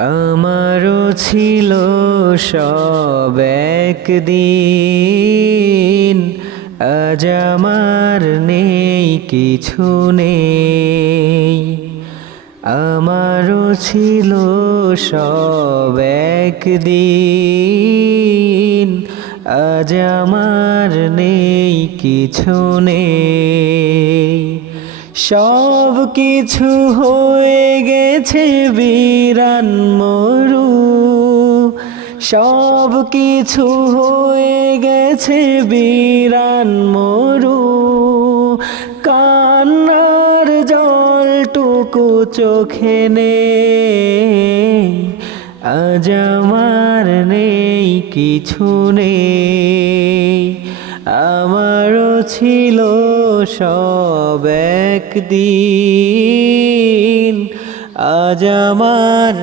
আমারও ছিল সব একদিন, আজ আমার নেই কিছু নেই। আমারও ছিল সব একদিন, আজ আমার নেই কিছু নেই। সব কিছু হয়ে গেছে বিরান মরু, সব কিছু হয়ে গেছে বিরান মরু। কান্নার জলটুকু চোখে নেই, আজ আমার নেই কিছু নেই। আমারও ছিল সব একদিন, আজ আমার